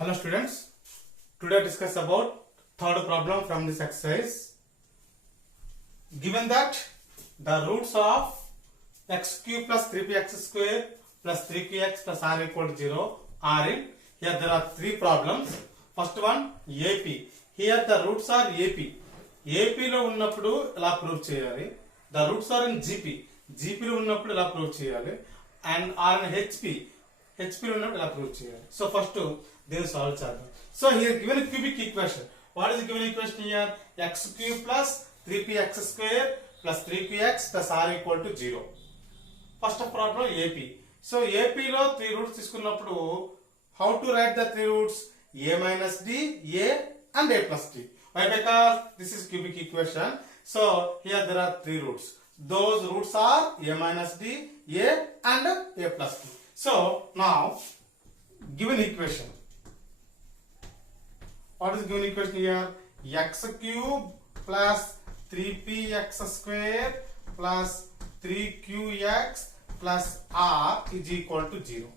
Hello students, today discuss about third problem from this exercise. Given that the roots of x cube plus 3px square plus 3qx plus r equal to 0 are in, here there are three problems. First one AP, here the roots are AP. AP లో ఉన్నప్పుడు ఎలా prove చేయాలి, the roots are in GP, GP లో ఉన్నప్పుడు ఎలా prove చేయాలి, and are in HP, HP లో ఉన్నప్పుడు ఎలా ప్రూవ్ చేయాలి. So first దీన్ని సాల్వ్ చేద్దాం. So here given a cubic equation, what is the given equation here? X cube plus 3px square plus 3qx plus r equal to 0. First problem AP. So AP లో 3 roots తీసుకున్నప్పుడు how to write the 3 roots? A minus d, a and a plus d. Why? Because this is cubic equation. So here there are 3 roots. Those roots are a minus d, a and a plus d. So now given equation. What is given equation here? X cube plus 3px square plus 3qx plus r is equal to 0.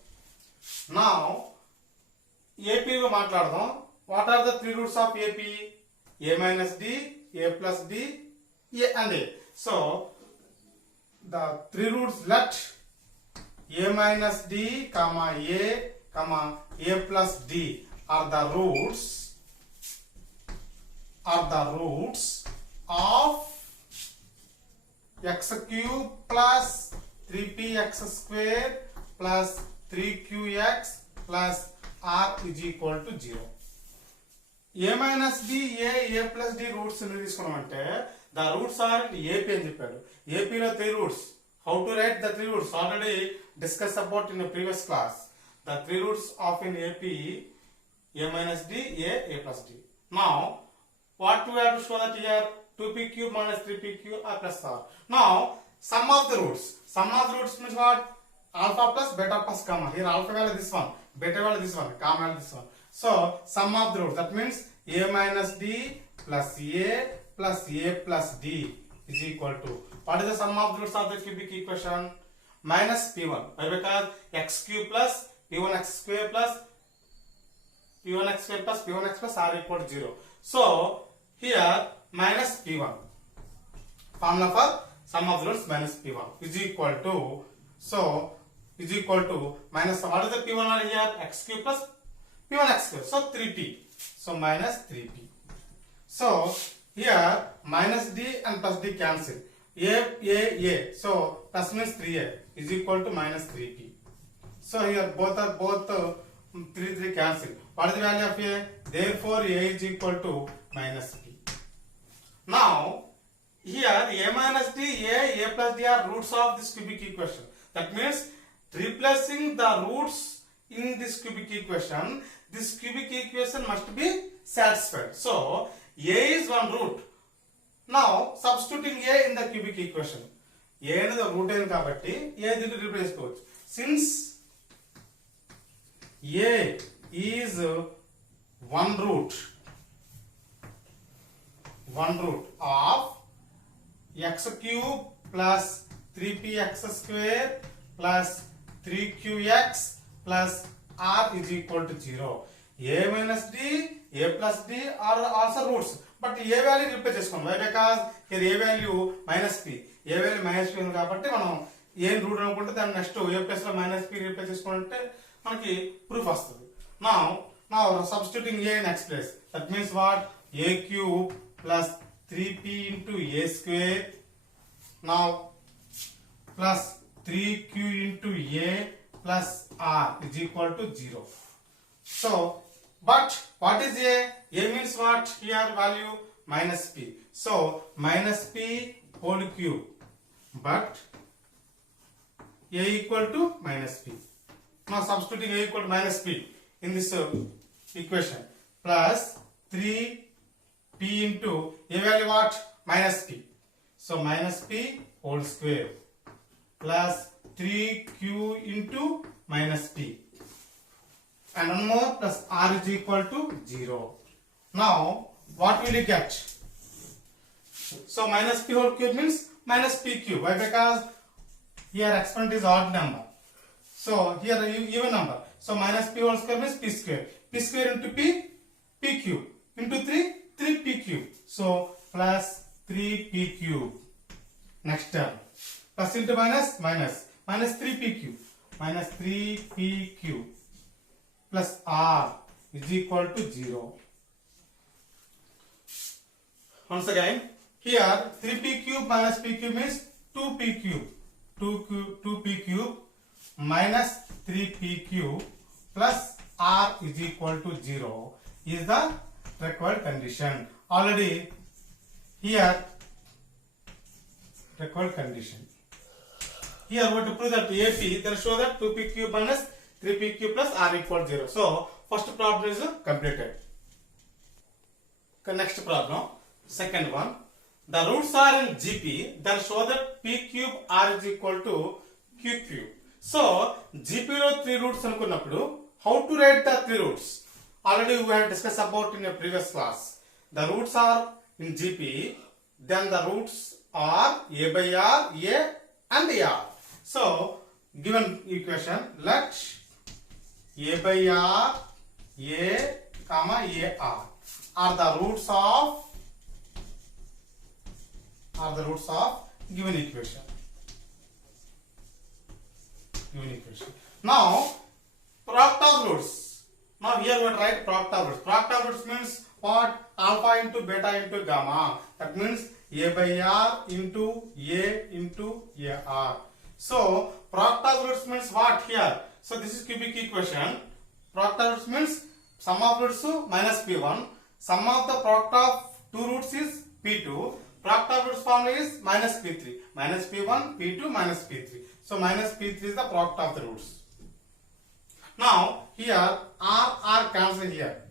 Now AP లో మాట్లాడదాం. What are the 3 roots of AP? A minus d, a plus d, a and a. So the 3 roots, let a minus d comma a plus d are the roots of x cube plus 3px square plus 3qx plus r is equal to 0. A minus d, a plus d roots తీసుకున్నామంటే the roots are in AP అని చెప్పాడు. AP లో 3 roots. How to write the 3 roots? Already discussed about in the previous class. The 3 roots of in AP, a minus d, a plus d. Now what we have to show that here? 2p cube minus 3p cube r plus r. Now sum of the roots. Sum of the roots means what? Alpha plus beta plus gamma. Here alpha value this one, beta value this one, gamma value this one. So sum of the roots, that means a minus d plus a plus a plus d is equal to, what is the sum of the roots of the cubic equation? Minus p1. Why? Because x cube plus p1x square plus p1x square plus p1x plus r equal to 0. So here minus p1. Formula for sum of the roots minus p1 is equal to, so is equal to minus, what is the p1 here? X cube plus p1x square. So 3p. So minus 3p. So here minus d and plus d cancel. A. So plus means 3a is equal to minus 3p. So here both 3 cancel. What is the value of a? Therefore a is equal to minus p. Now here a minus d, a plus d are roots of this cubic equation. That means replacing the roots in this cubic equation, this cubic equation must be satisfied. So a is one root. Now substituting a in the cubic equation, a is the root in kabatti a దీన్ని replace చేసుకోవచ్చు. Since a is one root of x cube plus 3px square plus 3qx plus r is equal to 0. A minus d, a plus d are also roots, but a value replace చేసుకోండి. Why? Because here a value minus p, a value minus p ఉంది కాబట్టి మనం a route అనుకుంటే దాని next a plus లో minus p replace చేసుకుంటే మనకి proof వస్తుంది. Now substituting a in next place, that means what? A cube plus 3p into a square, now plus 3q into a plus r is equal to 0. So but what is a? A means what? Here value minus p. So minus p whole cube, but a equal to minus p. Now substituting a equal to minus p in this equation, plus 3p into a value what? Minus p. So minus p whole square plus 3q into minus p, and one more plus r is equal to 0. Now what will you get? So minus p whole cube means minus p cube. Why? Because here exponent is odd number, so here even number. So minus p whole square means p square. P square into p, p cube. Into 3, 3p cube. So plus 3p cube. Next term. Plus into minus, minus. Minus 3p cube. Minus 3p cube. Plus r is equal to 0. Once again, here 3p cube minus p cube means 2p cube. 2p cube minus 3p cube plus r is equal to 0 is the required condition. Already here required condition. Here we have to prove that AP, then show that 2p cube minus 3p cube plus r equal to 0. So first problem is completed. Okay, next problem, second one. The roots are in GP, then show that p cube r is equal to q cube. So GP lo 3 roots anukunnappudu, how to write the 3 roots? Already we have discussed about in a previous class. The roots are in GP, then the roots are a by r, a and r. So given equation, let a by r, a comma a r are the roots of given equation. Now product of roots. Now here we write product of roots. Product of roots means what? Alpha into beta into gamma. That means a by r into a r. So product of roots means what here? So this is cubic equation. Product of roots means sum of roots minus p1. Sum of the product of two roots is p2. Product of roots formula is minus p3. Minus p1, p2, minus p3. So minus p3 is the product of the roots. Now here r cancel here.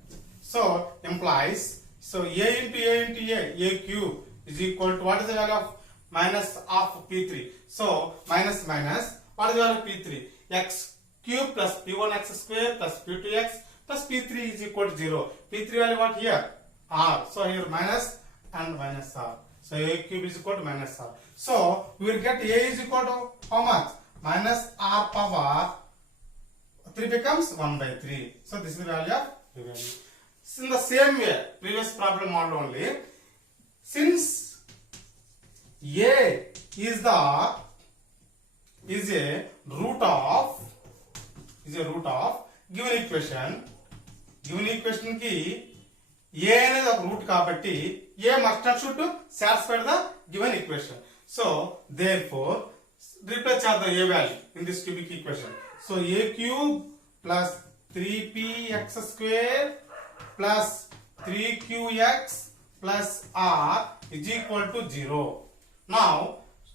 So implies, so a into a cube is equal to, what is the value of minus of p3? So minus, what is the value of p3? X cube plus p1x square plus p2x plus p3 is equal to 0. p3 value what here? R. So here minus and minus r. So a cube is equal to minus r. So we will get a is equal to how much? Minus r power 3 becomes 1 by 3. So this is the value of the value. In the same way, previous problem model only, since a is a root of given equation ki a అనేది ఒక route కాబట్టి a must and should satisfy the given equation. So therefore replace the a value in this cubic equation. So a cube plus 3px square plus 3qx plus r is equal to 0. Now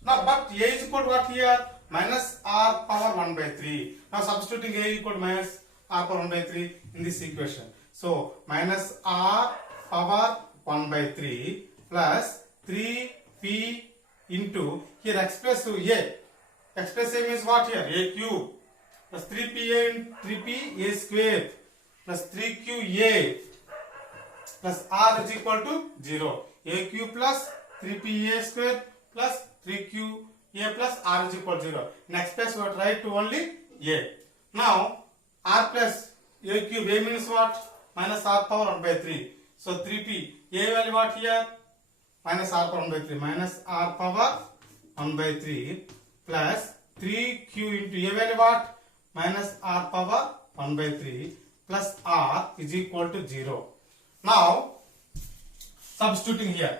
but a is equal to what here? Minus r power 1 by 3. Now substituting a equal to minus r power 1 by 3 in this equation. So minus r power 1 by 3 plus 3p into, here express a. Express a means what here? A cube plus 3p a square plus 3qa plus r is equal to 0. A cube plus 3pa square plus 3qa plus r is equal to 0. Next place we have write to only a. Now r plus a cube, a means what? Minus r power 1 by 3. So 3p, a value what here? Minus r power 1 by 3. Minus r power 1 by 3 plus 3q into a value what? Minus r power 1 by 3 plus r is equal to 0. Now substituting here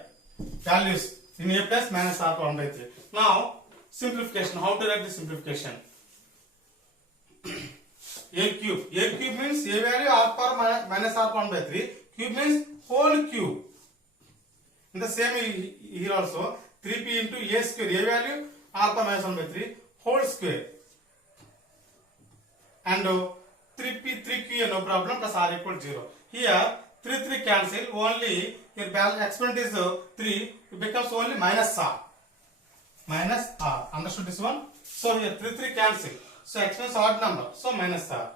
values in a plus minus r power 1 by 3. Now simplification. How to write the simplification? A cube means a value r power minus r power 1 by 3. Cube means whole cube. In the same here also 3p into a square, a value r power minus 1 by 3 whole square. And 3qa no problem plus r equal to 0. Here 3 cancel, only your exponent is 3, it becomes only minus r. Understood this one? So here 3 cancel. So exponent is odd number, so minus r.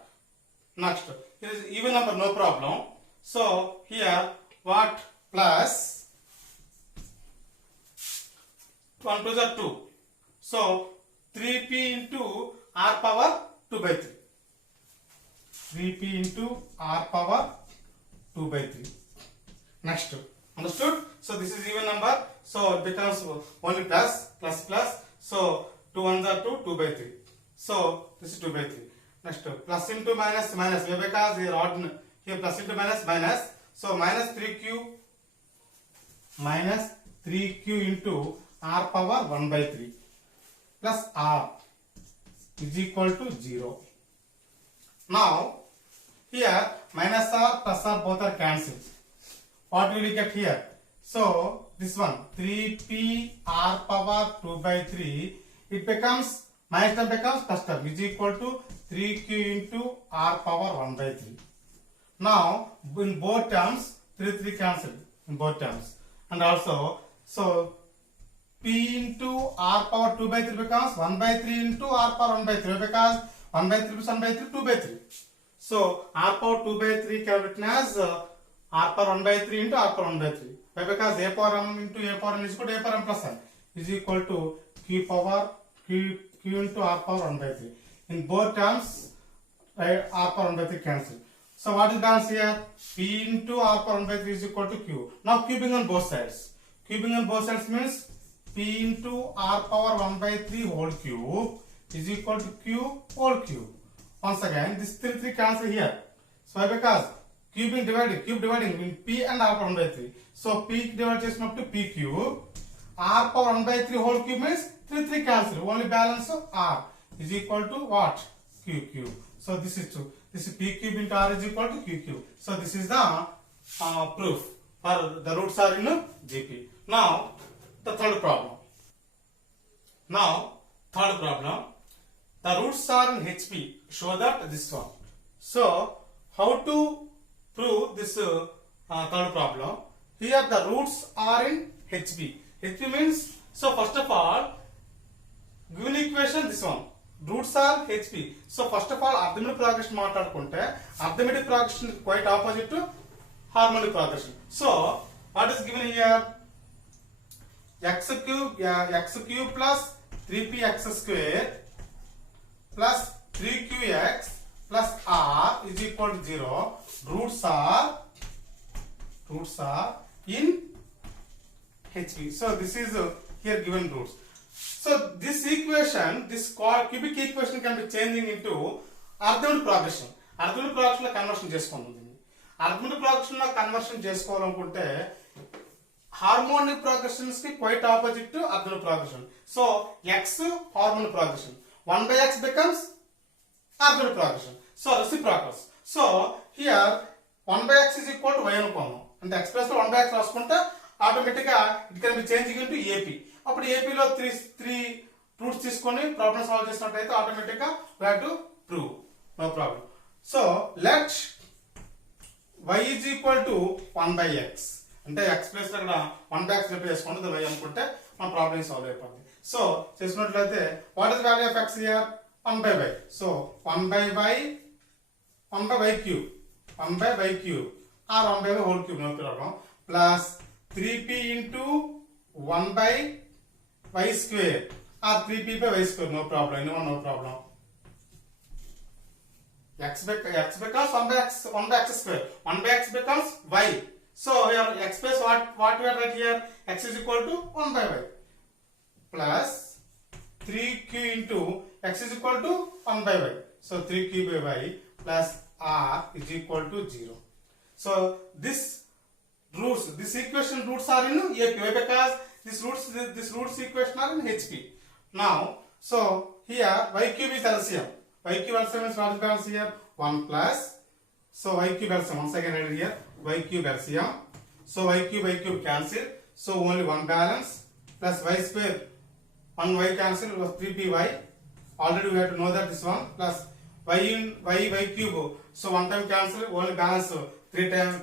Next, here is even number, no problem. So here what? Plus 1 to the 2. So 3p into r power 2 by 3. 3p into r power 2 by 3. Next, understood? So this is even number, so it becomes only plus, plus, plus. So 2 ones are 2, 2 by 3. So this is 2 by 3. Next, plus into minus, minus, because here odd, here plus into minus, minus. So minus 3q into r power 1 by 3 plus r is equal to 0. Now here minus r plus r both are cancelled. What will you get here? So this one 3p r power 2 by 3, it becomes minus term becomes plus term is equal to 3q into r power 1 by 3. Now in both terms 3 cancelled in both terms, and also so p into r power 2 by 3 becomes 1 by 3 into r power 1 by 3, because 1 by 3 plus 1 by 3 2 by 3. So r power 2 by 3 can be written as r power 1 by 3 into r power 1 by 3. Why? Because a power m into a power n is equal to a power m plus n is equal to q into r power 1 by 3. In both terms, right, r power 1 by 3 cancel. So what is the answer here? P into r power 1 by 3 is equal to q. Now cubing on both sides. Cubing on both sides means p into r power 1 by 3 whole cube is equal to q whole cube. Once again, this 3 cancel here. So why? Because cube dividing in p and r power 1 by 3. So p divided up to p cube. R power 1 by 3 whole cube means 3 cancel. Only balance of r is equal to what? Q cube. So this is true. This is p cube into r is equal to q cube. So this is the proof. Or the roots are in GP. Now the third problem. The roots are in HP. Show that this one. So how to prove this third problem? Here the roots are in HB. HB means, so first of all, given equation this one. Roots are HP. So first of all, arithmetic progression maatladukunte, arithmetic progression is quite opposite to harmonic progression. So what is given here? X cube plus 3px square plus 3qx plus r is equal to 0. Roots are in HB. So this is here given roots. So this equation, this cubic equation can be changing into arithmetic progression. Arithmetic progression lo conversion చేసుకుంటుంది. Arithmetic progression లో conversion చేసుకోవాలనుకుంటే harmonic progressions ki quite opposite to arithmetic progression. So x harmonic progression. 1 by x becomes arithmetic progression. So reciprocals. So here 1 by x is equal to y అనుకోను. అంటే x plus 1 by x రాసుకుంటే automatic గా it can be changing into AP. అప్పుడు ఏపీలో 3 roots తీసుకొని problem solve చేసినట్లయితే automatic గా we have to prove. No problem. So let y is equal to 1 by x. అంటే x ప్లేస్ లో ఇక్కడ 1 by x రిప్లేస్ చేసుకుంటే y అనుకుంటే మన ప్రాబ్లమ్ సాల్వ్ అయిపోతుంది. సో చేసినట్లయితే what is value of x here? 1 by y. So 1 by y cube or 1 by y whole cube, no problem, plus 3p into 1 by y square or 3p by y square, no problem, anyone, no problem. X becomes 1 by x square. 1 by x becomes y. So here x plus what we are right here? X is equal to 1 by y plus 3q into x is equal to 1 by y. So 3q by y plus r is equal to 0. So this equation roots are in AP because this roots equation are in HP. Now, so here y cube is LCM. Y cube LCM is what is here? 1 plus. So y cube LCM, once again write here, y cube LCM. So y cube cancel. So only one balance plus y square, 1 y cancel, 3py. Already we have to know that this one plus y cube. So one time cancel, only balance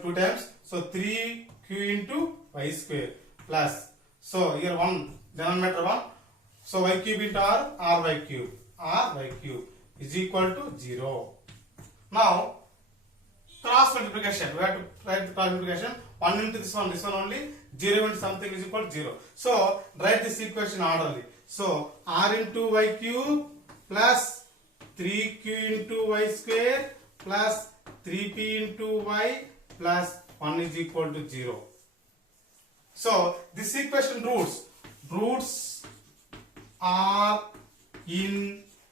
2 times. So 3q into y square plus. So here 1 denominator 1. So y cube into ry cube is equal to 0. Now cross multiplication. We have to write the cross multiplication. 1 into this one only. 0 into something is equal to 0. So write this equation orderly. So r into y cube plus 3q into y square plus 3p into y plus 1 is equal to 0. So this equation roots are in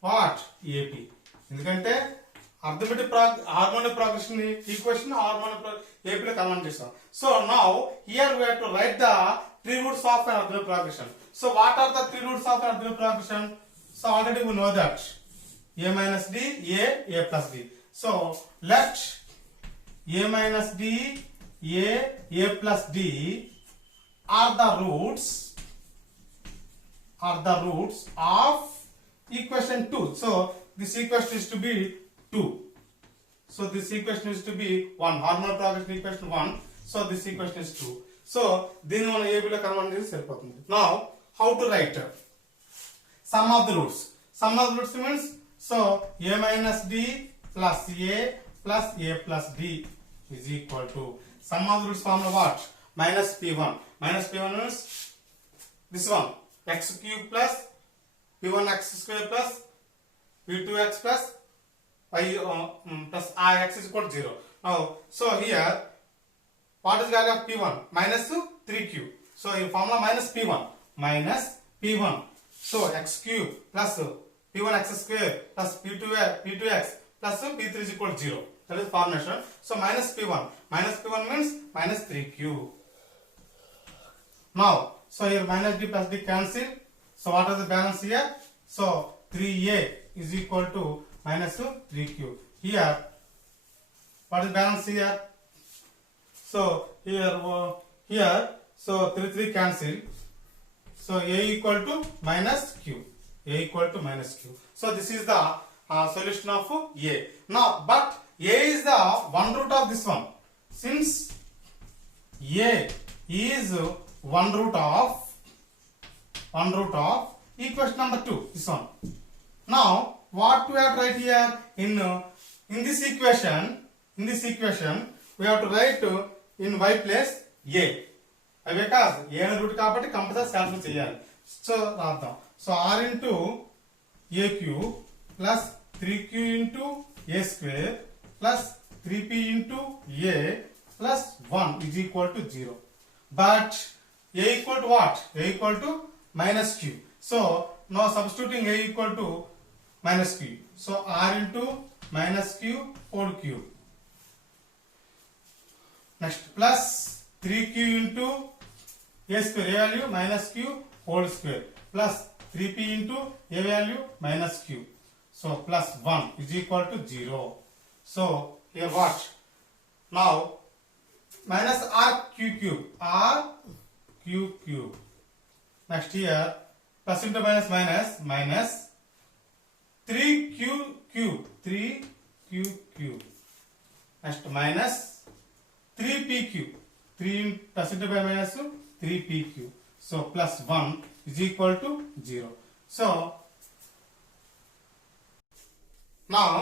what? AP. ఎందుకంటే arithmetic harmonic progression equation harmonic AP లో convert చేస్తాం. So now here we have to write the three roots of an arithmetic progression. So what are the three roots of an arithmetic progression? So already we know that a minus d, a plus d. So let a minus d, a plus d are the roots of equation 2. So this equation is to be 2. So this equation is to be 1. Harmonic progression equation 1. So this equation is 2. So దీన్ని మనం AB లో convert చేసి సరిపోతుంది. Now how to write sum of the roots? Sum of the roots means so a minus d plus a plus d is equal to sum of the roots formula what? Minus p1. Minus p1 means this one, x cube plus p1 x square plus p2x plus y plus ix is equal to 0. Now so here what is value of p1? Minus 3q. So in formula minus p1 so x cube plus p1 x square plus p2x plus p3 is equal to 0. That is formulation. So minus p1 means minus 3q. Now so here minus d plus d cancel. So what is the balance here? So 3a is equal to minus 3q. Here what is balance here? So here so 3 cancel. So a equal to minus q. So this is the solution of a. Now but a is the one root of this one. Since a is one root of equation number 2, this one. Now what we have to write here in this equation we have to write in y place a. Because a అనే route కాబట్టి compulsory cancel చేయాలి. So రాద్దాం. So r into a cube plus 3q into a square plus 3p into a plus 1 is equal to 0. But a equal to what? A equal to minus q. So now substituting a equal to minus q. So r into minus q whole cube. Next plus 3q into a square, a value minus q whole square plus 3p into a value minus q. So plus 1 is equal to 0. So here what? Now minus r q cube. Next here plus into minus 3q cube. Next minus 3p cube. 3 plus into minus 3p cube. So plus 1 is equal to 0. So now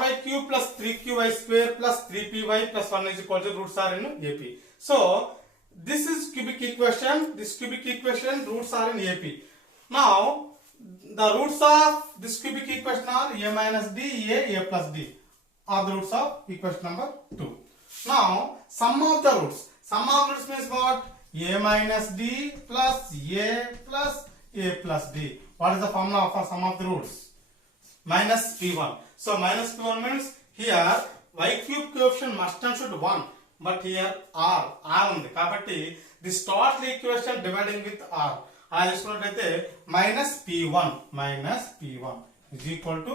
ry cube plus 3qy square plus 3py plus 1 is equal to roots are in AP. So this is cubic equation. This cubic equation roots are in AP. Now the roots of this cubic equation are a minus d, a plus d are the roots of equation number 2. Now sum of the roots means what? A minus d plus a plus d. What is the formula for sum of the roots? Minus p1. So minus p1 means here y cube coefficient must and should 1, but here r ఉంది కాబట్టి this total equation dividing with r తీసుకున్నట్లయితే minus p1 is equal to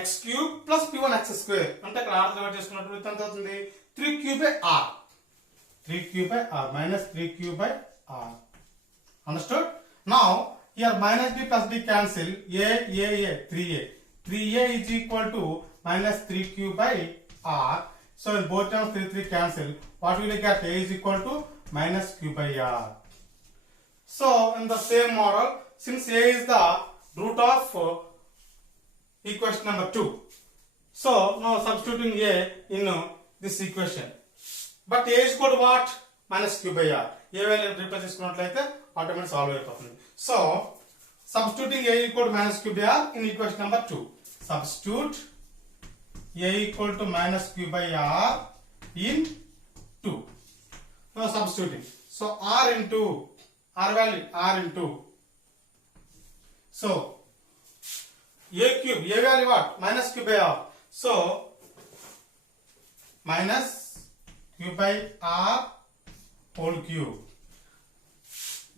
x cube plus p1 x square. అంటే ఇక్కడ r divide చేసుకున్నట్లయితే ఎంత అవుతుంది? 3q by r minus 3q by r. Understood? Now here minus d plus d cancel. a 3a is equal to minus 3q by r. So in both terms 3 cancel. What will you get? A is equal to minus q by r. So in the same model, since a is the root of equation number 2, so now substituting a in this equation. But a is equal to what? Minus q by r. A value replace చేసుకున్నట్లయితే automatically solve అయిపోతుంది. So substituting a equal to minus q by r in equation number 2. Substitute a equal to minus q by r in 2. Now substituting. So r into r value r into. So a cube, a value what? Minus q by r. So minus q by r whole cube.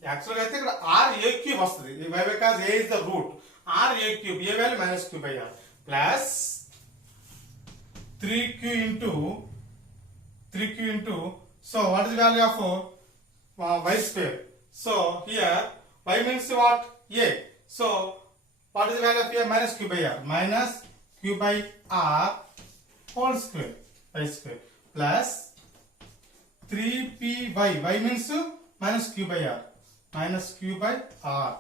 Actually I think r a cube vastadi because a is the root. R a cube, a value minus q by r plus 3q into. So what is the value of y square? So here y means what? A. So what is the value of a? Minus q by r. Minus q by r whole square. Y square plus 3py. Y means minus q by r. Minus q by r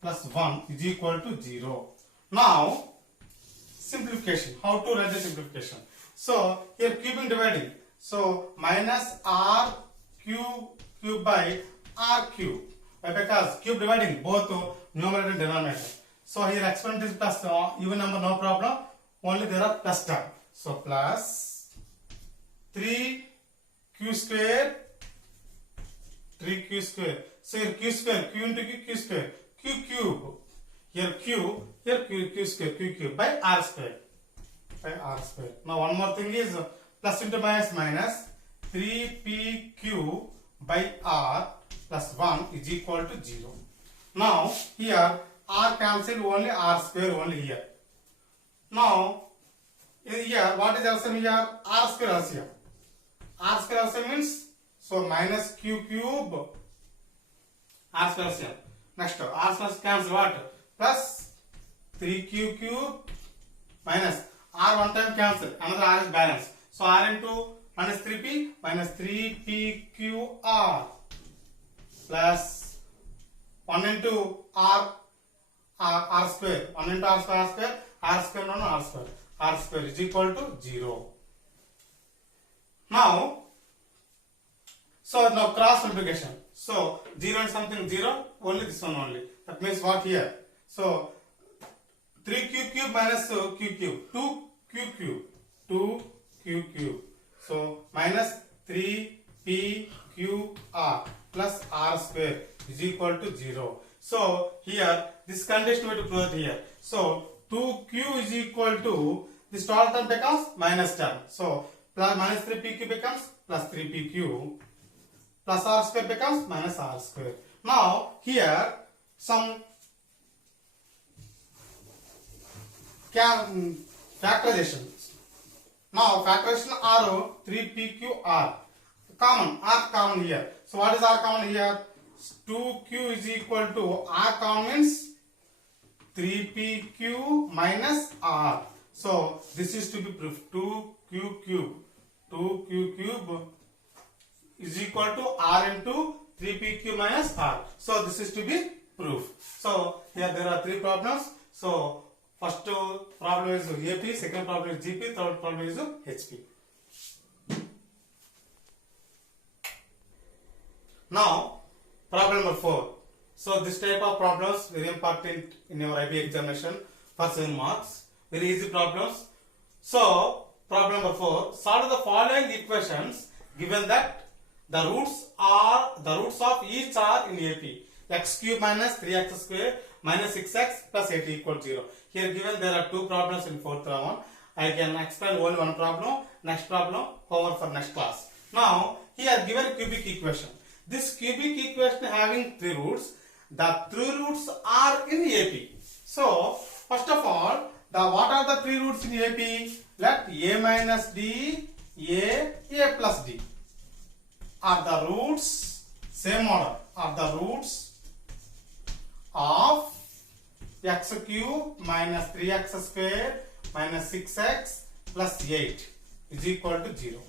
plus 1 is equal to 0. Now simplification. How to write the simplification? So here cubing dividing. So minus r cube by r cube. Why? Because cube dividing both numerator and denominator. So here exponent is plus even number, no problem. Only there are plus term. So plus 3q square. 3q square. So here q square, q into q square, q cube. Here q square, q cube by r square. Now one more thing is plus into minus 3pq by r plus 1 is equal to 0. Now here r cancel, only r square only here. Now here what is LCM here? R square LCM. R square LCM means so minus q cube r square LCM. Next r square cancel what? Plus 3q cube minus r one time cancel, another r is balance. So r into minus 3p minus 3pqr plus 1 into r square. 1 into r square r square is equal to 0. Now cross multiplication. So 0 and something 0, only this one only. That means what here? So 3q cube minus q cube, 2q cube. So minus 3pqr plus r square is equal to 0. So here this condition we have to prove here. So 2q is equal to this total term becomes minus term. So plus minus 3pq becomes plus 3pq plus r square becomes minus r square. Now here some factorization. Now factorization r 3pqr common here. So what is r common here? 2q is equal to r common means 3pq minus r. So this is to be proof. 2q cube is equal to r into 3pq minus r. So this is to be proof. So here there are three problems. So first problem is AP, second problem is GP, third problem is HP. Now problem number 4. So this type of problems very important in your IB examination for 7 marks. Very easy problems. So problem number 4. Solve the following equations given that the roots of each are in AP. X cube minus 3x square minus 6x plus 8 equal 0. Here given there are two problems in fourth round. I can explain only one problem. Next problem homework for next class. Now here given cubic equation. This cubic equation having three roots. The three roots are in AP. So first of all, what are the three roots in AP? Let a minus d, a plus d are the roots. Same order are the roots of x cube minus 3x square minus 6x plus 8 is equal to 0.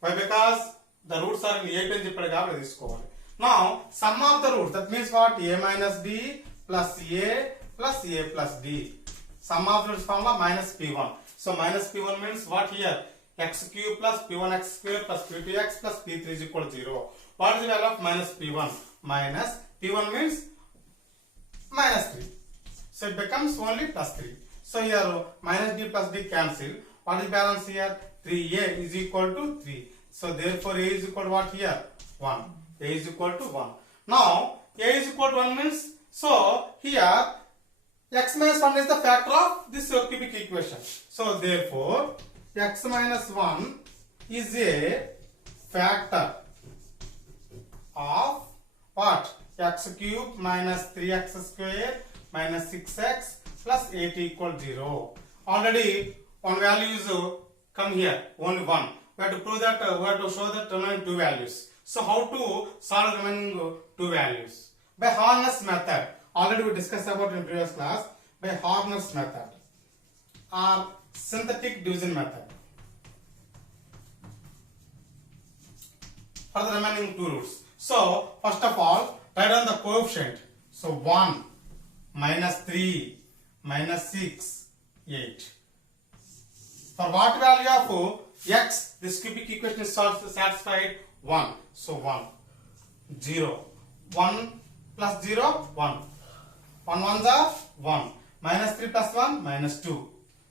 Why? Because the roots are in 8 and this. Now sum of the roots, that means what? A minus d plus a plus d. Sum of the roots formula minus p1. So minus p1 means what here? X cube plus p1x square plus p2x plus p3 is equal to 0. What is the value of minus p1? Minus p1 means minus 3. So it becomes only plus 3. So here minus d plus d cancel. What is balance here? 3a is equal to 3. So therefore a is equal to what here? 1. A is equal to 1. Now a is equal to 1 means, so here x minus 1 is the factor of this cubic equation. So therefore x minus 1 is a factor of what? X cube minus 3x square minus 6x plus 8 equal 0. Already one value is come here, only 1. We have to prove that, we have to show that remaining 2 values. So how to solve remaining 2 values? By Horner's method. Already we discussed about in previous class. By Horner's method or synthetic division method. For the remaining 2 roots. So first of all, write down the coefficient. So 1 minus 3 minus 6 8. For what value of x this cubic equation is satisfied? 1. So 1 0 1 plus 0 1 1 ones are 1 minus 3 plus 1 minus 2.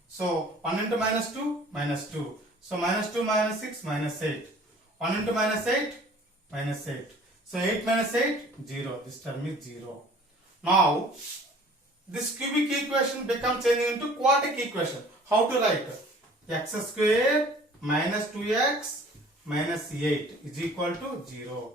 So 1 into minus 2 minus 2. So minus 2 minus 6 minus 8. 1 into minus 8 minus 8. So 8 minus 8 0. This term is 0. Now this cubic equation becomes changing into quadratic equation. How to write? X square minus 2x minus 8 is equal to 0.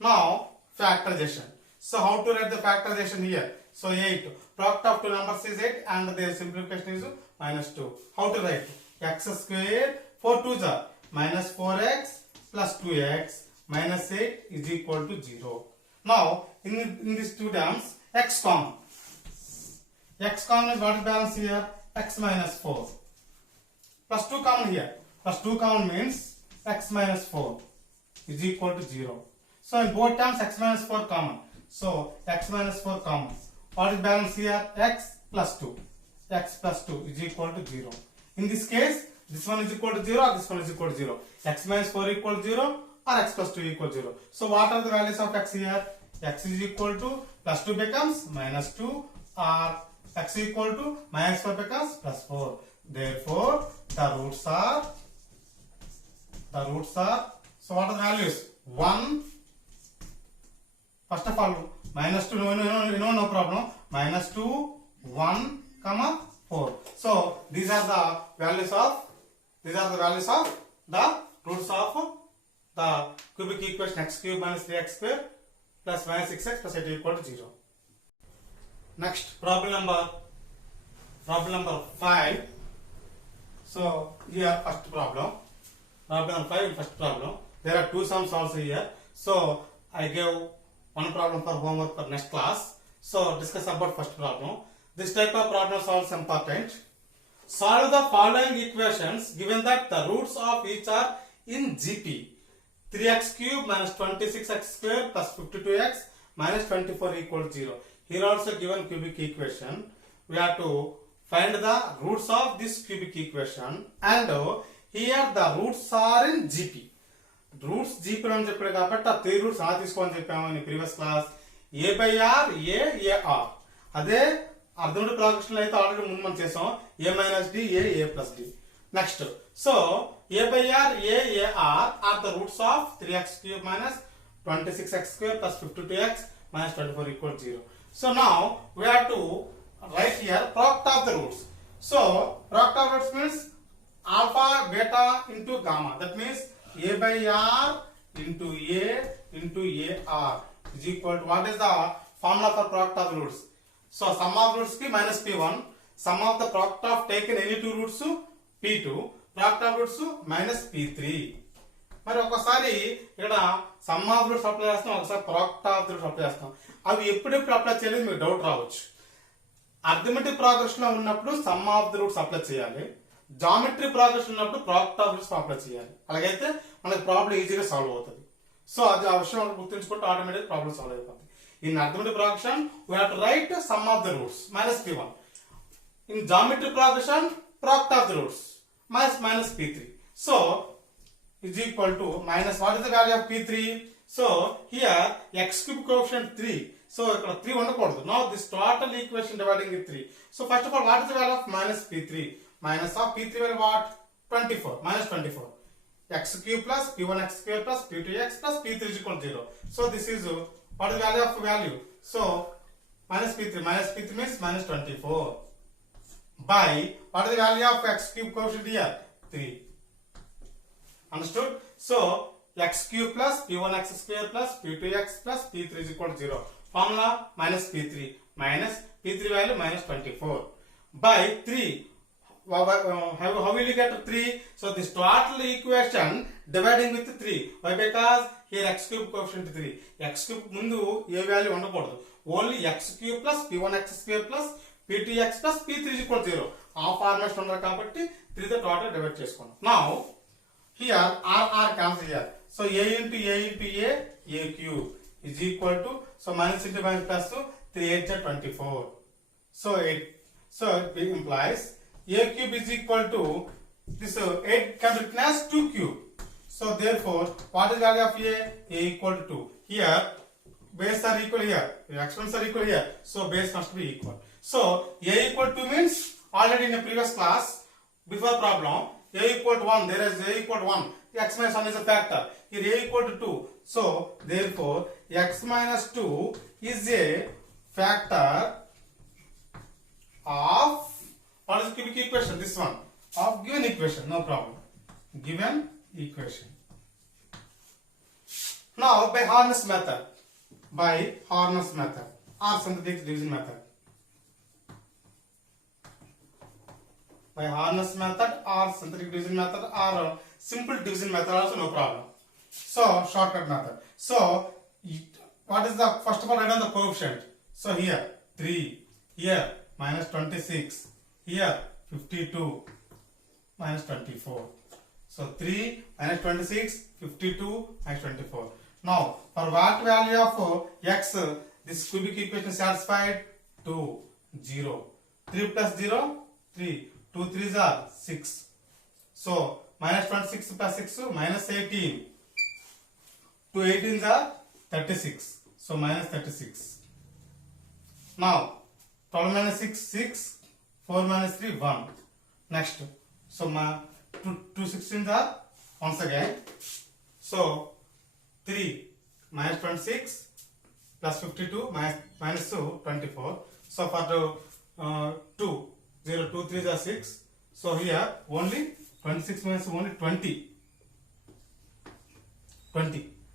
Now factorization. So how to write the factorization here? So 8. Product of two numbers is 8 and their simplification is minus 2. How to write? X square 4 2s are minus 4x plus 2x minus 8 is equal to 0. Now in these two terms x common. X common is what is balance here? X minus 4. Plus 2 common here. Plus 2 common means x minus 4 is equal to 0. So in both terms x minus 4 common. So x minus 4 common. What is balance here? X plus 2. X plus 2 is equal to 0. In this case, this one is equal to 0 or this one is equal to 0. X minus 4 equal to 0 or x plus 2 equal to 0. So what are the values of x here? X is equal to plus 2 becomes minus 2 or x is equal to minus 4 becomes plus 4. Therefore, the roots are, so what are the values? 1, first of all, minus 2, no problem, minus 2, 1, comma 4. So, these are the values of the roots of the cubic equation x cube minus 3x square plus minus 6x plus 8 equal to 0. Next, problem number 5. So here first problem number 5 first problem. There are 2 sums also here. So I gave one problem for homework for next class. So discuss about first problem. This type of problem is also important. Solve the following equations given that the roots of each are in GP. 3x cube minus 26x square plus 52x minus 24 equal to 0. Here also given cubic equation. We have to find the roots of this cubic equation and here the roots are in GP. Roots GP అని చెప్పాడు కాబట్టి ఆ 3 roots తీసుకోని చెప్పాము in previous class. a by r a r. అదే అర్ధముడి ప్రాగ్రెషన్ అయితే already ముందు మనం చేసాం a minus d a plus d. Next, so a by r a r are the roots of 3x cube minus 26x square plus 52x minus 24 equal to 0. So now we have to write here product of the roots. So product of roots means alpha beta into gamma. That means a by r into ar is equal to, what is the formula for product of the roots? So sum of roots ki minus p1, sum of the product of taken any two roots p2, product of roots minus p3. మరి ఒకసారి ఇక్కడ some of roots apply చేస్తాం, ఒకసారి product of roots apply చేస్తాం. అవి ఎప్పుడెప్పుడు apply చేయలేదు మీకు డౌట్ రావచ్చు. అర్థమెటిక్ ప్రోగ్రెషన్ లో ఉన్నప్పుడు some of the roots apply చేయాలి, జామెట్రీ ప్రోగ్రెషన్ ఉన్నప్పుడు ప్రోడక్ట్ ఆఫ్ రూట్స్ అప్లై చేయాలి. అలాగైతే మనకి ప్రాబ్లం ఈజీగా సాల్వ్ అవుతుంది. సో అది ఆ విషయం గుర్తుంచుకుంటే ఆటోమేటిక్ ప్రాబ్లం సాల్వ్ అయిపోతుంది. In arithmetic progression we have to write sum of the roots minus p1. In geometry progression, product of the roots minus p3. So is equal to minus, what is the value of p3? So here x cube coefficient 3 So ఇక్కడ 3 ఉండకూడదు. Now this total equation dividing with 3. So first of all, what is the value of minus p3? Minus of p3 value what? 24. Minus 24. X cube plus p1 x square plus p2x plus p3 is equal to 0. So this is what is the value of value? So minus p3 means minus 24 by what is the value of x cube coefficient here? 3. Understood? So x cube plus p1 x square plus p2x plus p3 is equal to 0. Formula minus p3 value minus 24 by 3. How will you get 3? So this total equation dividing with 3. Why? Because here x cube coefficient 3. X cube mundu A value ఉండకూడదు. Only x cube plus p1 x square plus p2x plus p3 is equal to 0. ఆ formation ఉన్నారు కాబట్టి 3 తో total divide చేసుకోండి. Now here r cancel here. So a into a cube is equal to, so minus into minus plus 3 8 are 24. So it implies a cube is equal to this 8 can be written as 2 cube. So therefore what is the value of a equal to 2. Here base are equal here, exponents are equal here, so base must be equal. So a equal to means already in the previous class before problem a equal to 1, there is a equal to 1, x minus 1 is a factor, here a equal to 2, so therefore x minus 2 is a factor of what is the cubic equation? This one of given equation, no problem, given equation. Now by Harness method or synthetic division method, by Harness method or synthetic division method or simple division method also no problem. So shortcut method. So what is the first of all write down the coefficient. So here 3, here minus 26, here 52 minus 24. So 3 minus 26, 52 minus 24. Now for what value of x this cubic equation is satisfied? 2 0. 3 plus 0 3. 2 3s are 6. So minus 26 plus 6 minus 18. 2 18s are 36. So minus 36. Now 12 minus 6 6. 4 minus 3 1. Next. So my 2 16s are once again. So 3 minus 26 plus 52 minus 2 24. So for the 2 0 2 3s are 6. So here only 26 minus only 20.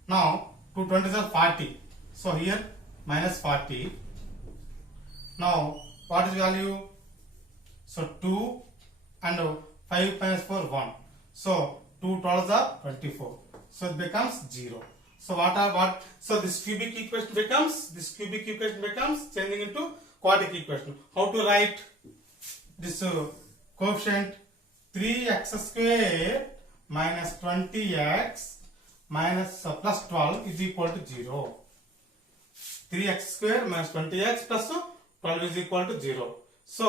Now 2 20s are 40. So here minus 40. Now what is value? So 2 and 5 minus 4 1. So 2 12s are 24. So it becomes 0. So so this cubic equation becomes changing into quadratic equation. How to write this coefficient? 3x square minus 20x minus plus 12 is equal to 0. 3x square minus 20x plus 12 is equal to 0. So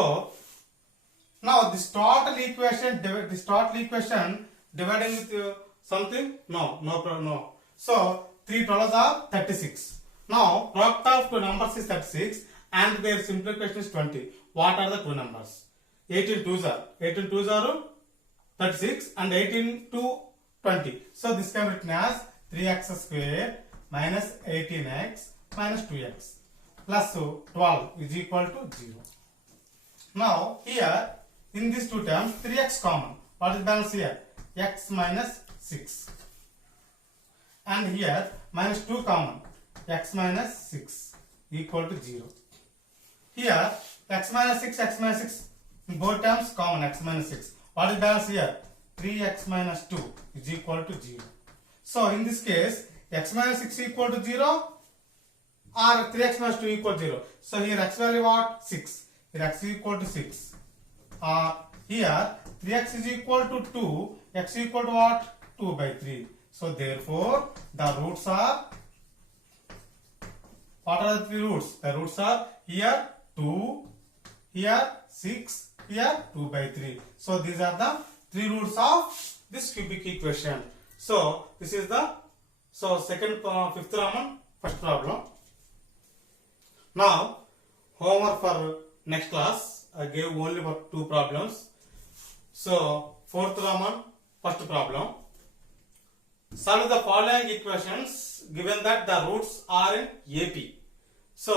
now this total equation dividing with something? No. So 3 12s are 36. Now product of two numbers is 36 and their simplification is 20. What are the two numbers? 18 2s are 36 and 18 to 20. So this can be written as 3x square minus 18x minus 2x plus 12 is equal to 0. Now here in these two terms 3x common. What is balance here? X minus 6. And here minus 2 common. X minus 6 equal to 0. Here x minus 6 in both terms common x minus 6. What is balance here? 3x minus 2 is equal to 0. So in this case x minus 6 equal to 0 or 3x minus 2 equal to 0. So here x value what? 6. Here x is equal to 6. Here 3x is equal to 2. X is equal to what? 2 by 3. So therefore the roots are, what are the three roots? The roots are here 2, here 6, here 2 by 3. So these are the three roots of this cubic equation. So this is the fifth Roman first problem. Now homework for next class, I gave only for 2 problems. So fourth Roman, first problem. Solve the following equations given that the roots are in AP. So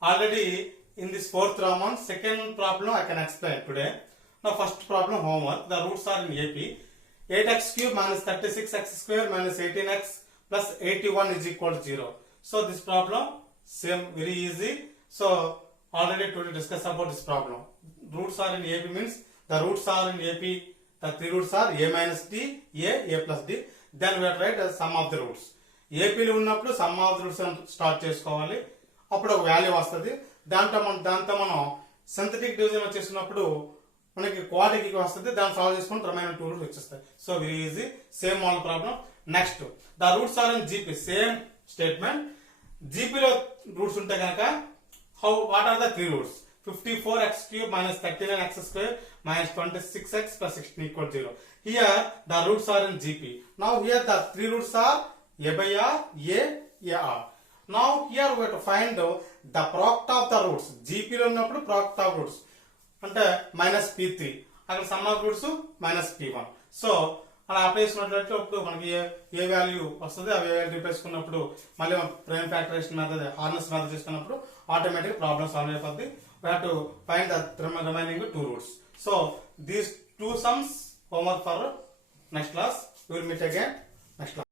already in this fourth Roman, second problem I can explain today. Now first problem homework, the roots are in AP. 8x cube minus 36x square minus 18x plus 81 is equal to 0. So this problem same, very easy. So already today discuss about this problem. Roots are in AP means the roots are in AP. The 3 roots are a minus d, a plus d. Then we have to write the sum of the roots. ఏపీలో ఉన్నప్పుడు some of the roots start చేసుకోవాలి. అప్పుడు ఒక value వస్తుంది. దాంతో మనం synthetic division వచ్చేసినప్పుడు మనకి quadratic వస్తుంది. దాన్ని సాల్వ్ చేసుకుని రిమైనింగ్ 2 రూట్స్ వచ్చేస్తాయి. So very easy, same model problem. Next the roots are in GP, same statement. జీపీలో రూట్స్ ఉంటే కనుక what are the 3 roots? 54x cube minus 39x square minus 26x plus 16 equal to 0. Here the roots are in GP. Now here the 3 roots are a by r, a r. Now here we have to find the product of the roots. GP లో ఉన్నప్పుడు product of roots అంటే minus p3, అక్కడ some of roots minus p1. So అలా apply చేసినట్లయితే ఇప్పుడు మనకి ఏ value వస్తుంది, ఆ వాల్యూ రీప్లేస్ చేసుకున్నప్పుడు మళ్ళీ prime factorisation method, harness method చేసుకున్నప్పుడు ఆటోమేటిక్ ప్రాబ్లమ్ సాల్వ్ అయిపోద్ది. We have to find the remaining 2 roots. So these 2 sums homework for next class. We will meet again next class.